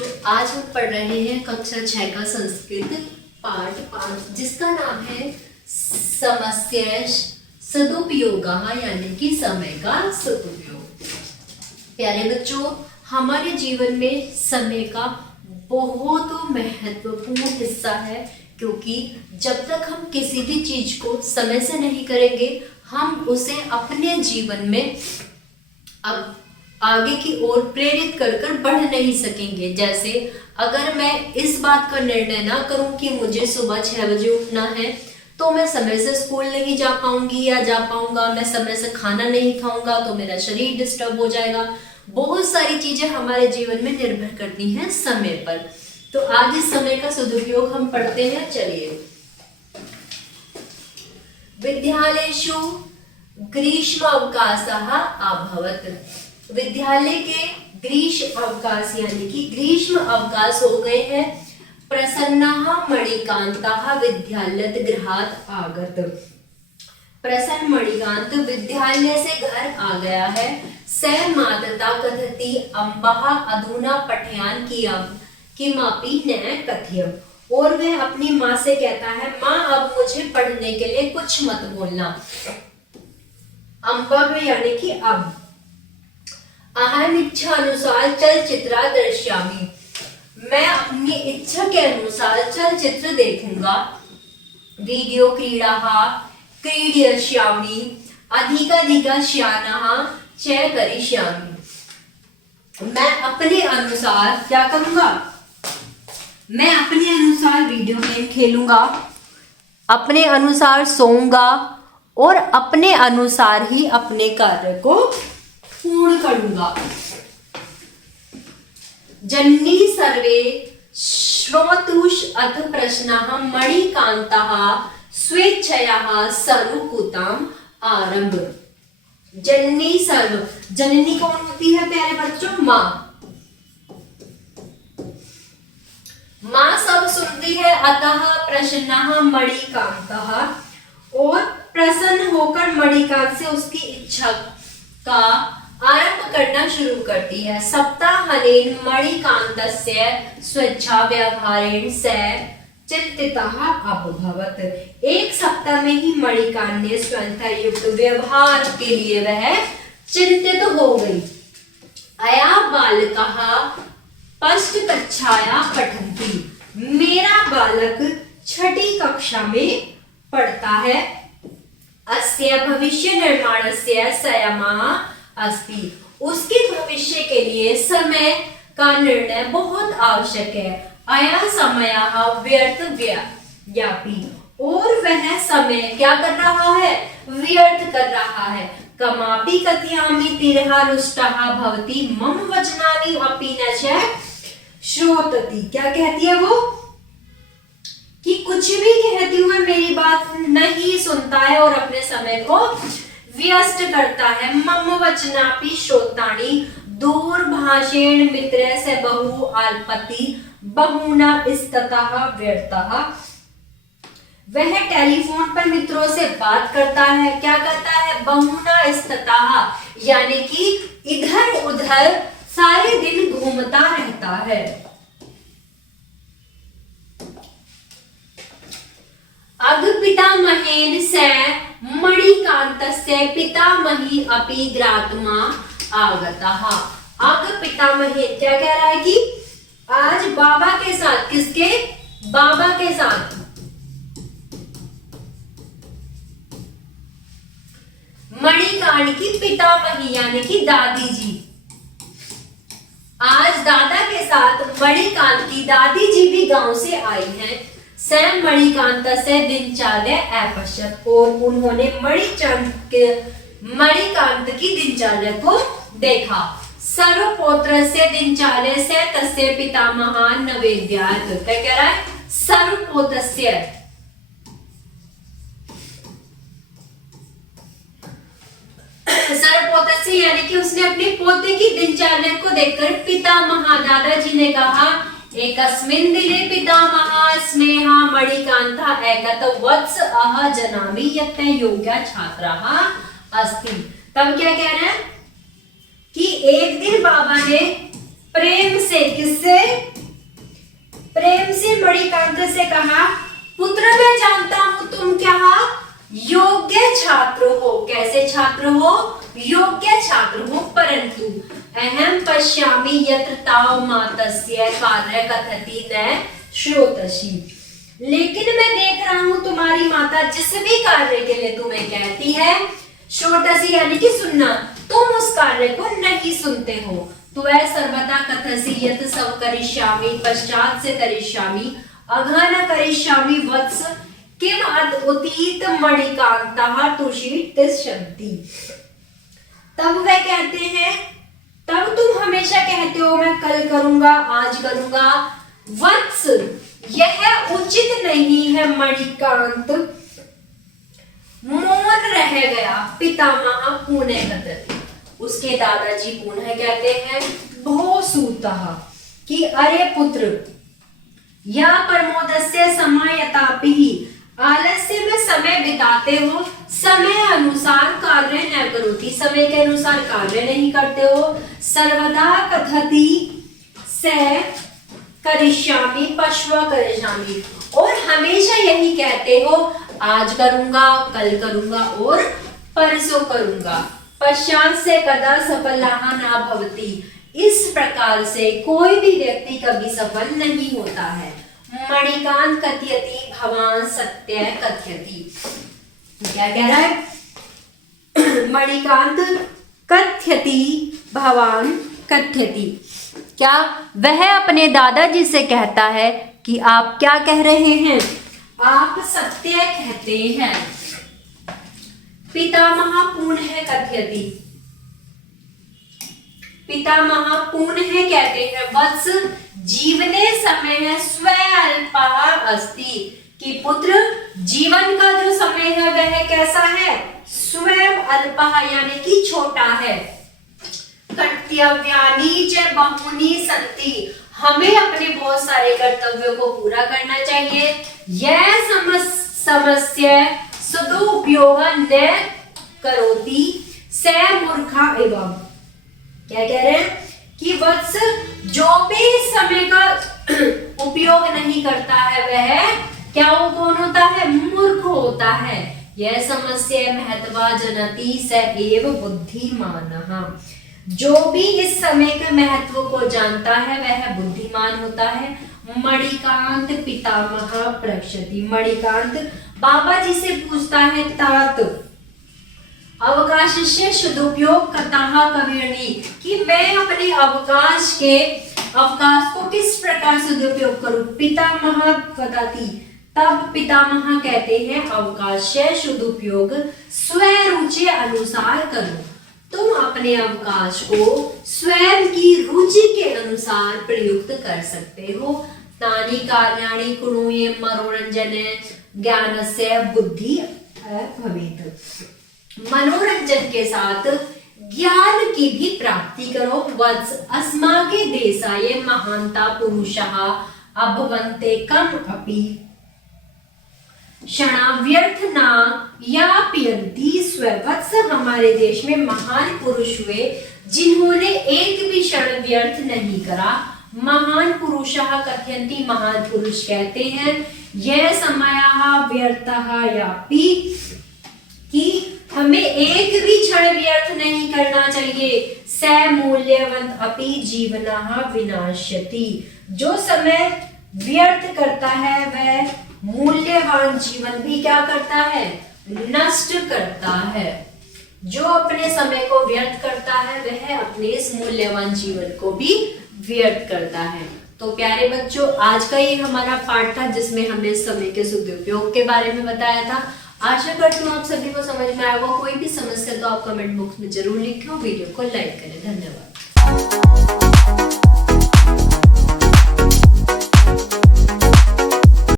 बच्चों, आज हम पढ़ रहे हैं कक्षा 6 का संस्कृत पाठ 5 जिसका नाम है समस्या सदुपयोग यानी कि समय का सदुपयोग। प्यारे बच्चों, हमारे जीवन में समय का बहुत महत्वपूर्ण हिस्सा है, क्योंकि जब तक हम किसी भी चीज को समय से नहीं करेंगे हम उसे अपने जीवन में अब आगे की ओर प्रेरित कर बढ़ नहीं सकेंगे। जैसे अगर मैं इस बात का निर्णय ना करूं कि मुझे सुबह 6 बजे उठना है तो मैं समय से स्कूल नहीं जा पाऊंगी या जा पाऊंगा। मैं समय से खाना नहीं खाऊंगा तो मेरा शरीर डिस्टर्ब हो जाएगा। बहुत सारी चीजें हमारे जीवन में निर्भर करती हैं समय पर। तो आज इस समय का सदुपयोग हम पढ़ते हैं। चलिए, विद्यालयेषु ग्रीष्म अवकाशः अभवत्। विद्यालय के ग्रीष्म अवकाश यानी कि ग्रीष्म अवकाश हो गए हैं। प्रसन्नः मणिकान्तः विद्यालयत गृहात् आगत। प्रसन्न मणिकांत विद्यालय से घर आ गया है। स माता कथति अम्बः अधुना पठ्यान किमपि न कथ्यम्। और वह अपनी माँ से कहता है, माँ अब मुझे पढ़ने के लिए कुछ मत बोलना। अम्बः यानी कि अब। अहम इच्छा अनुसार चलचित्र दर्शयामि। मैं अपनी इच्छा के अनुसार चलचित्र देखूंगा। वीडियो क्रीडाः क्रीडयिष्यामि। अधिकाधिकश्यानः च करिष्यामि। मैं अपने अनुसार क्या करूंगा? मैं अपने अनुसार वीडियो गेम खेलूंगा, अपने अनुसार सोऊंगा और अपने अनुसार ही अपने कार्य को पूर्ण करूंगा। जननी सर्वे श्रोतुष अथ प्रश्नः मणिकान्तः स्वेच्छया सरुकुताम आरंभ। जननी सर्व, जननी कौन होती है प्यारे बच्चों? माँ। माँ सब सुनती है। अतः प्रसन्नः मणिकान्तः, और प्रसन्न होकर मणिकांत से उसकी इच्छा का आरंभ करना शुरू करती है। सप्ताहनेन मणिकान्तस्य स्वेच्छा व्यवहारेण स चिंतितः अभवत्। एक सप्ताह में ही मणिकांत ने स्वयंता युक्त व्यवहार के लिए वह चिंतित हो गई। अया बालकः पष्ट कक्षाया पठन्ति। मेरा बालक 6ठी कक्षा में पढ़ता है। अस्य भविष्य निर्माणस्य संयमः अस्ति। उसके भविष्य के लिए समय का निर्णय बहुत आवश्यक है। अयं समयः व्यर्थ व्यापी। और वह समय क्या कर रहा है? व्यर्थ कर रहा है। कमापि कथयामि तिरः रुष्टः भवति मम वचनानि अपि न च श्रोतति। क्या कहती है वो? कि कुछ भी कहती हूँ मेरी बात नहीं सुनता है और अपने समय को व्यस्त करता है। मम वचनापि श्रोतानि दूरभाषेण मित्र से बहु अल्पति बहुना स्ततः व्यर्थः। वह टेलीफोन पर मित्रों से बात करता है। क्या करता है? बहुना स्ततः यानी कि इधर उधर सारे दिन घूमता रहता है। अग पितामहेन स मणिकान्तस्य पितामही अपि ग्रात्मा आगतः। अग पितामहेन क्या कह रहा है कि आज बाबा के साथ, किसके? बाबा के साथ मणिकांत की पितामही यानी कि दादी जी। आज दादा के साथ मणिकांत की दादी जी भी गांव से आई हैं। सैम मणिकांत से दिनचर्या अपश्यत। और उन्होंने मणिकांत की दिनचर्या को देखा। सर्वपुत्र से दिनचर्या से तस्य पितामहः नवेद्यात्। क्या कह रहा है? सर्वपुत्र से। सर्वपुत्र से यानी कि उसने अपने पोते की दिनचर्या को देखकर पितामह दादाजी ने कहा, एकस्मिन् दिने पितामहः स्नेहा मणिकान्तः एकत वत्स अह जनामि यत् योग्य छात्रः अस्ति। तब क्या कह रहे हैं कि एक दिन बाबा ने प्रेम से, किससे? प्रेम से मणिकांत से कहा, पुत्र मैं जानता हूं तुम क्या योग्य छात्र हो। कैसे छात्र हो? योग्य छात्र हो, परंतु अहम पश्यामि यत्र ताव मातस्य कार्य कथति न श्रोतसि। लेकिन मैं देख रहा हूं तुम्हारी माता जिस भी कार्य के लिए तुम्हें कहती है, श्रोतसि यानी कि सुनना, तुम उस कार्य को नहीं सुनते हो। तो वह सर्वदा कथसि यत् सब करिष्यामि पश्चात से करिष्यामि अघन करिष्यामि वत्स किम अतीत मणिकांतः तुषित तिष्ठन्ति। तब वह कहते हैं, तब तुम हमेशा कहते हो मैं कल करूंगा, आज करूंगा। वत्स, यह उचित नहीं है मणिकांत, मौन रह गया। पितामह पुनः कथति, उसके दादाजी पुनः कहते हैं भो सूतः कि अरे पुत्र, या प्रमोदस्य समयतापि, आलस्य में समय बिताते हो, समय अनुसार कार्य न करोति, समय के अनुसार कार्य नहीं करते हो। सर्वदा कथति से करिष्यामि पश्व करिष्यामि, और हमेशा यही कहते हो आज करूंगा, कल करूंगा और परसों करूंगा। पश्चात से कदा सफलः न भवति, इस प्रकार से कोई भी व्यक्ति कभी सफल नहीं होता है। मणिकांत कथयति भवान सत्य कथयति, क्या कह रहा है? मणिकांत कथयति भवान कथयति, क्या वह अपने दादाजी से कहता है कि आप क्या कह रहे हैं? आप सत्य कहते हैं। पितामह पुनः कथयति, पितामह पुनः कहते हैं वत्स जीवने समय स्व अल्पः अस्ति, कि पुत्र जीवन का जो समय है वह कैसा है? स्वयं अल्पः यानी कि छोटा है। कर्तव्यानि च बहूनि सन्ति, हमें अपने बहुत सारे कर्तव्यों को पूरा करना चाहिए। यह समस्या सदुपयोग न करोति स मूर्खा एवं, क्या कह रहे हैं कि वत्स जो भी समय का उपयोग नहीं करता है वह क्या वो कौन होता है? मूर्ख होता है। यह समस्या महत्वा जनति स एव बुद्धिमानः, जो भी इस समय के महत्व को जानता है वह बुद्धिमान होता है। मणिकांत पितामह प्रक्षति, मणिकांत बाबा जी से पूछता है तात अवकाश से सदुपयोग कतः कवीर्णि, कि मैं अपने अवकाश को किस प्रकार सदुपयोग करूं। पितामह वदति, तब पितामह कहते हैं अवकाश से सदुपयोग स्वरुचि अनुसार करो, तुम अपने अवकाश को स्वयं की रुचि के अनुसार प्रयुक्त कर सकते हो। तानि कार्याणि कुरुये मनोरंजने ज्ञानस्य बुद्धि भवेत्, मनोरंजन के साथ ज्ञान की भी प्राप्ति करो। वत्स अस्माके देशाय महान्ता पुरुषः अभवन्ते कम अपि क्षणा व्यर्थ न यापयन्ति स्ववत्स, हमारे देश में महान पुरुष हुए जिन्होंने एक भी क्षण व्यर्थ नहीं करा। महान पुरुषः कथयन्ति, महान पुरुष कहते हैं यह समयः व्यर्थः यापि, कि हमें एक भी क्षण व्यर्थ नहीं करना चाहिए। स मूल्यवंत अपि जीवनः विनाश्यति, जो समय व्यर्थ करता है वह मूल्यवान जीवन भी क्या करता है? नष्ट करता है। जो अपने समय को व्यर्थ करता है वह अपने इस मूल्यवान जीवन को भी व्यर्थ करता है। तो प्यारे बच्चों, आज का ये हमारा पाठ था जिसमें हमने समय के सदुपयोग के बारे में बताया था। आशा करती हूँ आप सभी को समझ में आया होगा। कोई भी समस्या तो आप कमेंट बॉक्स में जरूर लिखें और वीडियो को लाइक करें। धन्यवाद।